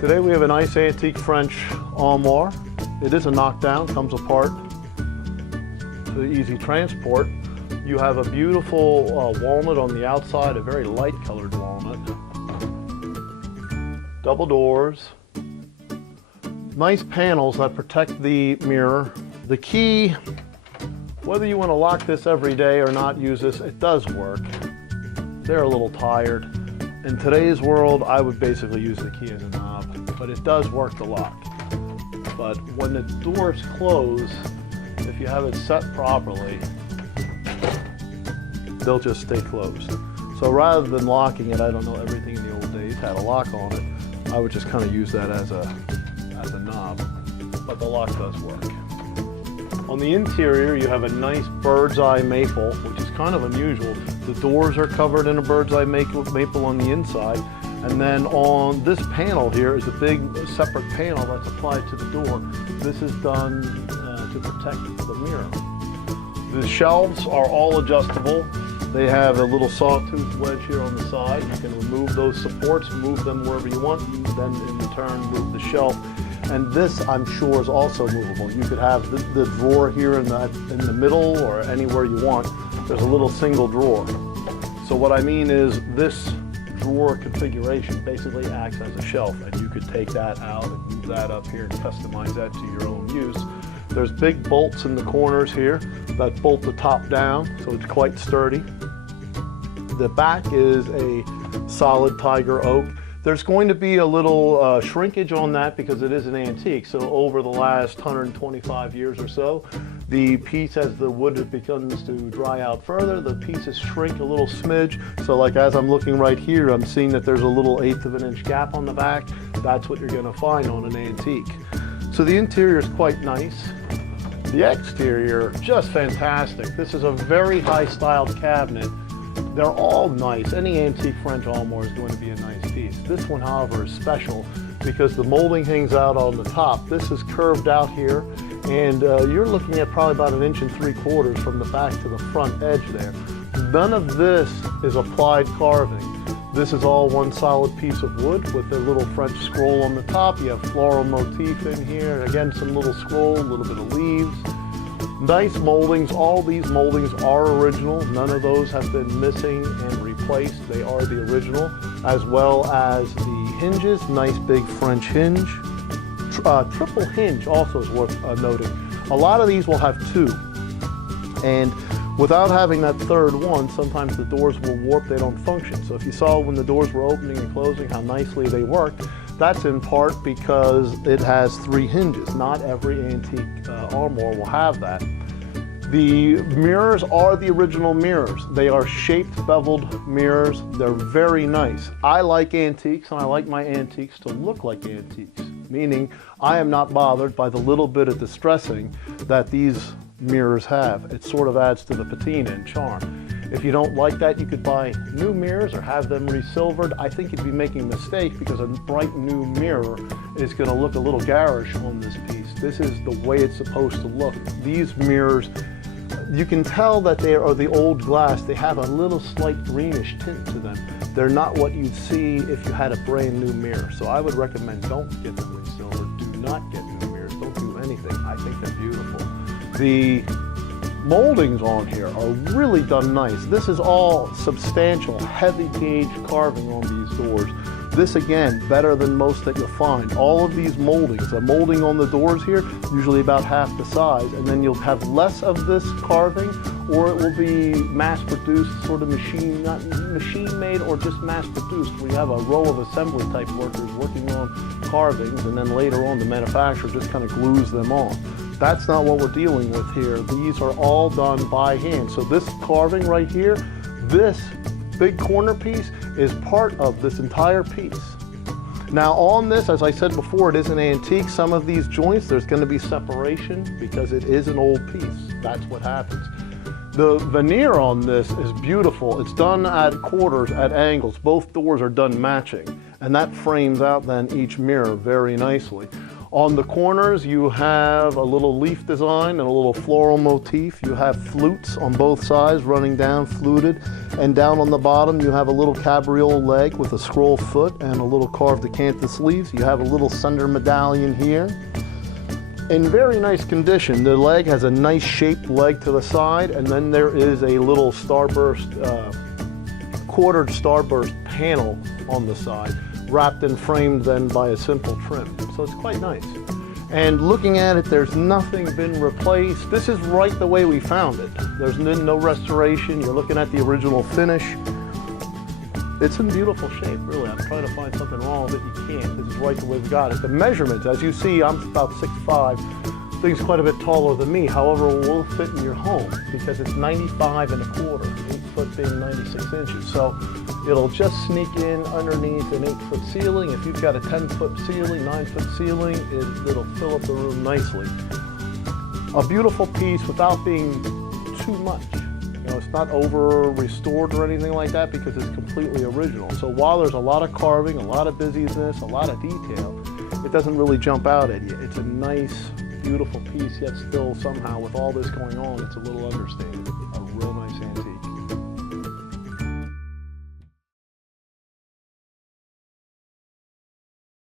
Today we have a nice antique French Armoire. It is a knockdown, comes apart for easy transport. You have a beautiful walnut on the outside, a very light colored walnut. Double doors. Nice panels that protect the mirror. The key, whether you want to lock this every day or not use this, it does work. They're a little tired. In today's world, I would basically use the key as a knob, but it does work the lock. But when the doors close, if you have it set properly, they'll just stay closed. So rather than locking it, I don't know, everything in the old days had a lock on it, I would just kind of use that as a knob, but the lock does work. On the interior, you have a nice bird's eye maple, which is kind of unusual. The doors are covered in a bird's eye maple on the inside, and then on this panel here is a big separate panel that's applied to the door. This is done to protect the mirror. The shelves are all adjustable. They have a little sawtooth wedge here on the side. You can remove those supports, move them wherever you want, and then in turn move the shelf. And this, I'm sure, is also movable. You could have the drawer here in the middle or anywhere you want. There's a little single drawer. So what I mean is this drawer configuration basically acts as a shelf, and you could take that out and move that up here and customize that to your own use. There's big bolts in the corners here that bolt the top down, so it's quite sturdy. The back is a solid tiger oak. There's going to be a little shrinkage on that because it is an antique. So over the last 125 years or so, the piece, as the wood begins to dry out further, the pieces shrink a little smidge. So like as I'm looking right here, I'm seeing that there's a little 1/8 of an inch gap on the back. That's what you're going to find on an antique. So the interior is quite nice. The exterior, just fantastic. This is a very high styled cabinet. They're all nice. Any antique French Armoire is going to be a nice piece. This one, however, is special because the molding hangs out on the top. This is curved out here, and you're looking at probably about 1.75 inches from the back to the front edge there. None of this is applied carving. This is all one solid piece of wood with a little French scroll on the top. You have floral motif in here. Again, some little scroll, a little bit of leaves. Nice moldings. All these moldings are original. None of those have been missing and replaced. They are the original, as well as the hinges. Nice big French hinge. Triple hinge also is worth noting. A lot of these will have two, and without having that third one, sometimes the doors will warp, they don't function. So if you saw when the doors were opening and closing how nicely they worked, that's in part because it has 3 hinges. Not every antique Armoire will have that. The mirrors are the original mirrors. They are shaped beveled mirrors. They're very nice. I like antiques, and I like my antiques to look like antiques, meaning I am not bothered by the little bit of distressing that these mirrors have. It sort of adds to the patina and charm. If you don't like that, you could buy new mirrors or have them resilvered. I think you'd be making a mistake because a bright new mirror is going to look a little garish on this piece. This is the way it's supposed to look. These mirrors, you can tell that they are the old glass. They have a little slight greenish tint to them. They're not what you'd see if you had a brand new mirror. So I would recommend don't get them resilvered. Do not get new mirrors. Don't do anything. I think they're beautiful. The moldings on here are really done nice. This is all substantial, heavy gauge carving on these doors. This, again, better than most that you'll find. All of these moldings, the molding on the doors here, usually about half the size, and then you'll have less of this carving, or it will be mass-produced, sort of not machine-made or just mass-produced, where you have a row of assembly-type workers working on carvings, and then later on the manufacturer just kind of glues them on. That's not what we're dealing with here. These are all done by hand. So this carving right here, this big corner piece is part of this entire piece. Now on this, as I said before, it is an antique. Some of these joints, there's going to be separation because it is an old piece. That's what happens. The veneer on this is beautiful. It's done at quarters, at angles. Both doors are done matching, and that frames out then each mirror very nicely. On the corners, you have a little leaf design and a little floral motif. You have flutes on both sides running down, fluted. And down on the bottom, you have a little cabriole leg with a scroll foot and a little carved acanthus leaves. You have a little cinder medallion here. In very nice condition. The leg has a nice shaped leg to the side, and then there is a little starburst, quartered starburst panel on the side, wrapped and framed then by a simple trim. So it's quite nice. And looking at it, there's nothing been replaced. This is right the way we found it. There's been no restoration. You're looking at the original finish. It's in beautiful shape, really. I'm trying to find something wrong with it. You can't. This is right the way we got it. The measurements, as you see, I'm about 6'5". Thing's quite a bit taller than me. However, it will fit in your home because it's 95 1/4, 8 foot being 96 inches. So it'll just sneak in underneath an 8-foot ceiling. If you've got a 10-foot ceiling, 9-foot ceiling, it'll fill up the room nicely. A beautiful piece without being too much. You know, it's not over restored or anything like that because it's completely original. So while there's a lot of carving, a lot of busyness, a lot of detail, it doesn't really jump out at you. It's a nice, beautiful piece, yet still somehow with all this going on, it's a little understated. A